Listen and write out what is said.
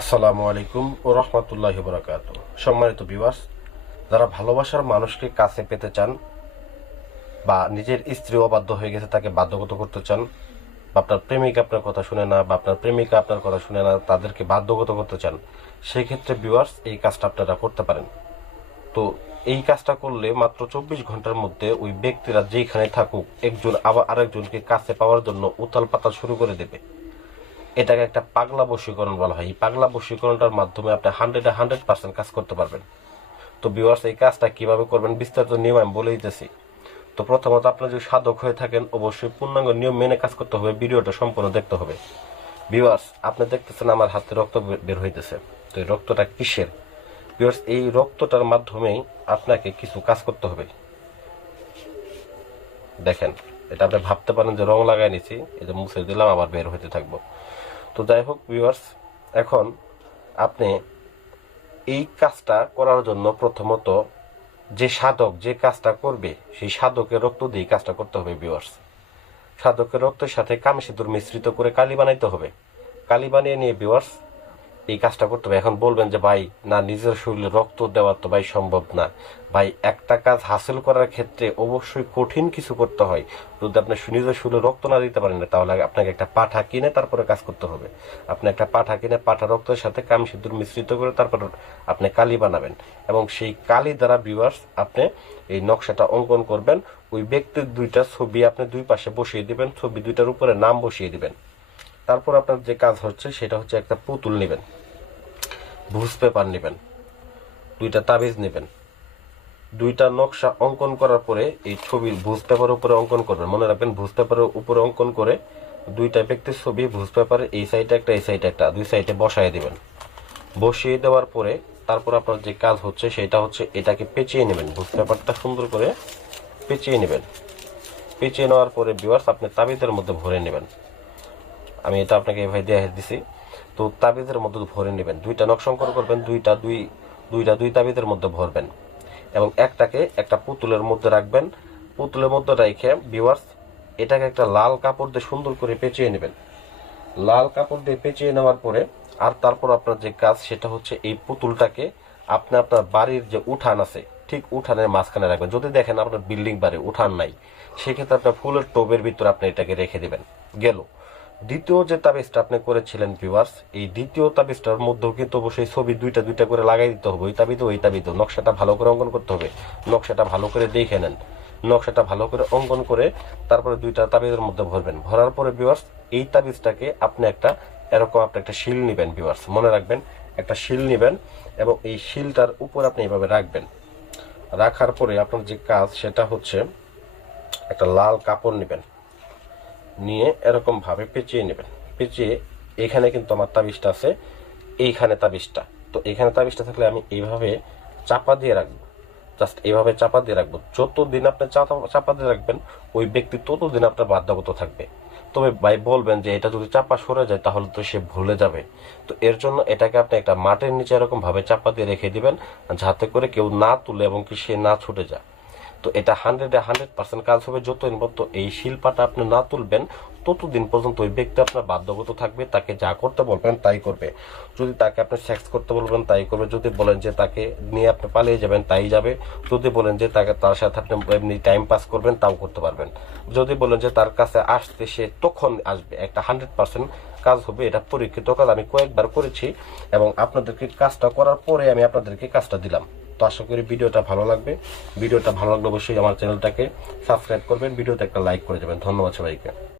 আসসালামু আলাইকুম ও রহমতুল্লাহ বরাকাত সম্মানিত বিবাস যারা ভালোবাসার মানুষকে কাছে পেতে চান বা নিজের স্ত্রী অবাধ্য হয়ে গেছে তাকে বাধ্যগত করতে চান বা আপনার প্রেমিক আপনার কথা শুনে না বা আপনার প্রেমিকা আপনার কথা শুনে না, তাদেরকে বাধ্যগত করতে চান সেই ক্ষেত্রে বিওয়ার্স এই কাজটা আপনারা করতে পারেন। তো এই কাজটা করলে মাত্র চব্বিশ ঘণ্টার মধ্যে ওই ব্যক্তিরা যেখানে থাকুক, একজন আবার আরেকজনকে কাছে পাওয়ার জন্য উতাল পাতাল শুরু করে দেবে। এটাকে একটা পাগলা বশীকরণ বলা হয়। এই পাগলা বশীকরণটার মাধ্যমে আপনি হান্ড্রেড হান্ড্রেড পার্সেন্ট কাজ করতে পারবেন। তো ভিউয়ার্স এই কাজটা কীভাবে করবেন বিস্তারিত নিয়ম আমি বলে দিতেছি। তো প্রথমত আপনার যদি সাধক হয়ে থাকেন, অবশ্যই পূর্ণাঙ্গ নিয়ম মেনে কাজ করতে হবে, ভিডিওটা সম্পূর্ণ দেখতে হবে। ভিউয়ার্স আপনি দেখতেছেন আমার হাতে রক্ত বের হইতেছে। তো এই রক্তটা কিসের? ভিউয়ার্স এই রক্তটার মাধ্যমেই আপনাকে কিছু কাজ করতে হবে। দেখেন, এটা আপনি ভাবতে পারেন যে রং লাগাই নিছি এটা মুছে দিলাম, আবার বের হইতে থাকব। তো যাই হোক ভিউয়ার্স এখন আপনি এই কাজটা করার জন্য প্রথমত যে সাধক যে কাজটা করবে, সেই সাধকের রক্ত দিয়ে কাজটা করতে হবে ভিউয়ার্স সাধকের রক্তের সাথে কামি সিঁদুর মিশ্রিত করে কালি বানাইতে হবে। কালি বানিয়ে নিয়ে ভিউয়ার্স এই কাজটা করতে হবে। এখন বলবেন যে, ভাই, না, নিজের শরীরে রক্ত দেওয়া তো ভাই সম্ভব না। ভাই, একটা কাজ হাসিল করার ক্ষেত্রে অবশ্যই কঠিন কিছু করতে হয়। যদি আপনি নিজের শরীরে রক্ত না দিতে পারেন না তাহলে আপনাকে একটা পাঠা কিনে তারপরে কাজ করতে হবে। আপনি একটা পাঠা কিনে পাঠা রক্তের সাথে কাম সিঁদুর মিশ্রিত করে তারপর আপনি কালি বানাবেন। এবং সেই কালি দ্বারা ভিউয়ার্স আপনি এই নকশাটা অঙ্কন করবেন। ওই ব্যক্তির দুইটা ছবি আপনি দুই পাশে বসিয়ে দিবেন। ছবি দুইটার উপরে নাম বসিয়ে দিবেন। তারপর আপনার যে কাজ হচ্ছে, সেটা হচ্ছে একটা পুতুল নেবেন। ভুজ পেপার নেবেন। দুইটা তাবিজ নেবেন। দুইটা নকশা অঙ্কন করার পরে এই ছবির ভুজ পেপারের উপরে অঙ্কন করবেন। মনে রাখবেন, ভুজ পেপারের উপরে অঙ্কন করে দুইটা ব্যক্তির ছবি, ভুজ পেপারের এই সাইডে একটা, এই সাইডে একটা, দুই সাইডে বসায় দেবেন। বসিয়ে দেওয়ার পরে তারপর আপনার যে কাজ হচ্ছে, সেটা হচ্ছে এটাকে পেঁচিয়ে নেবেন। ভুজ পেপারটা সুন্দর করে পেঁচিয়ে নেবেন। পেঁচিয়ে নেওয়ার পরে বিওয়ার্স আপনি তাবিজের মধ্যে ভরে নেবেন। আমি এটা আপনাকে এভাবে দিয়ে দিছি। তো তাবিজের মধ্যে ভরে নেবেন। দুইটা নকশঙ্কর করবেন, দুইটা, দুই দুইটা, দুই তাবিজের মধ্যে ভরবেন। এবং একটাকে একটা পুতুলের মধ্যে রাখবেন। পুতুলের মধ্যে রেখে ভিউয়ার্স এটাকে একটা লাল কাপড় দিয়ে সুন্দর করে পেঁচিয়ে নেবেন। লাল কাপড় দিয়ে পেঁচিয়ে নেওয়ার পরে, আর তারপর আপনার যে কাজ, সেটা হচ্ছে এই পুতুলটাকে আপনি আপনার বাড়ির যে উঠান আছে, ঠিক উঠানের মাঝখানে রাখবেন। যদি দেখেন আপনার বিল্ডিং বাড়ি উঠান নাই, সেক্ষেত্রে আপনার ফুলের টোবের ভিতরে আপনি এটাকে রেখে দেবেন। গেল। দ্বিতীয় যে তাবিজটা আপনি করেছিলেন ভিউয়ার্স এই দ্বিতীয় তাবিজটার মধ্যেও কিন্তু অবশ্যই ছবি দুইটা দুইটা করে লাগাই দিতে হবে। ওই তাবিদ ওই তাবিদ নকশাটা ভালো করে অঙ্কন করতে হবে। নকশাটা ভালো করে দেখে নেন। নকশাটা ভালো করে অঙ্কন করে তারপরে দুইটা তাবিজের মধ্যে ভরবেন। ভরার পরে ভিউয়ার্স এই তাবিজটাকে আপনি একটা এরকম আপনি একটা শিল নেবেন ভিউয়ার্স মনে রাখবেন, একটা শিল নেবেন এবং এই শিলটার উপর আপনি এইভাবে রাখবেন। রাখার পরে আপনার যে কাজ, সেটা হচ্ছে একটা লাল কাপড় নেবেন। নিয়ে এরকম ভাবে পেঁচিয়ে নেবেন। পেঁচিয়ে এখানে কিন্তু আমার তাবিজটা আছে, এইখানে তাবিজটা। তো এখানে তাবিজটা থাকলে আমি এইভাবে চাপা দিয়ে রাখব। জাস্ট এইভাবে চাপা দিয়ে রাখব। যতদিন আপনি চাপা- দিয়ে রাখবেন, ওই ব্যক্তি ততদিন আপনার বাধ্যগত থাকবে। তবে ভাই বলবেন যে এটা যদি চাপা সরে যায়, তাহলে তো সে ভুলে যাবে। তো এর জন্য এটাকে আপনি একটা মাটির নিচে এরকম ভাবে চাপা দিয়ে রেখে দিবেন, যাতে করে কেউ না তুলে এবং কি সে না ছুটে যায়। তো এটা হান্ড্রেডে হান্ড্রেড পার্সেন্ট কাজ হবে। যতদিন পর্যন্ত এই শিল্পাটা আপনি না তুলবেন, ততদিন পর্যন্ত ওই ব্যক্তি আপনার বাধ্যগত থাকবে, তাকে যা করতে বলবেন তাই করবে। যদি তাকে আপনি সেক্স করতে বলবেন তাই করবে, যদি বলেন যে তাকে নিয়ে আপনি পালিয়ে যাবেন তাই যাবে, যদি বলেন যে তাকে তার সাথে আপনি এমনি টাইম পাস করবেন তাও করতে পারবেন। যদি বলেন যে তার কাছে আসতে সে তখন আসবে, একটা হান্ড্রেড পার্সেন্ট কাজ হবে, এটা পরীক্ষিত কাজ আমি কয়েকবার করেছি এবং আপনাদেরকে কাজটা করার পরে আমি আপনাদেরকে কাজটা দিলাম। তো আশা করি ভিডিওটা ভালো লাগবে। ভিডিওটা ভালো লাগলে অবশ্যই আমার চ্যানেলটাকে সাবস্ক্রাইব করবেন। ভিডিওতে একটা লাইক করে যাবেন ধন্যবাদ সবাইকে।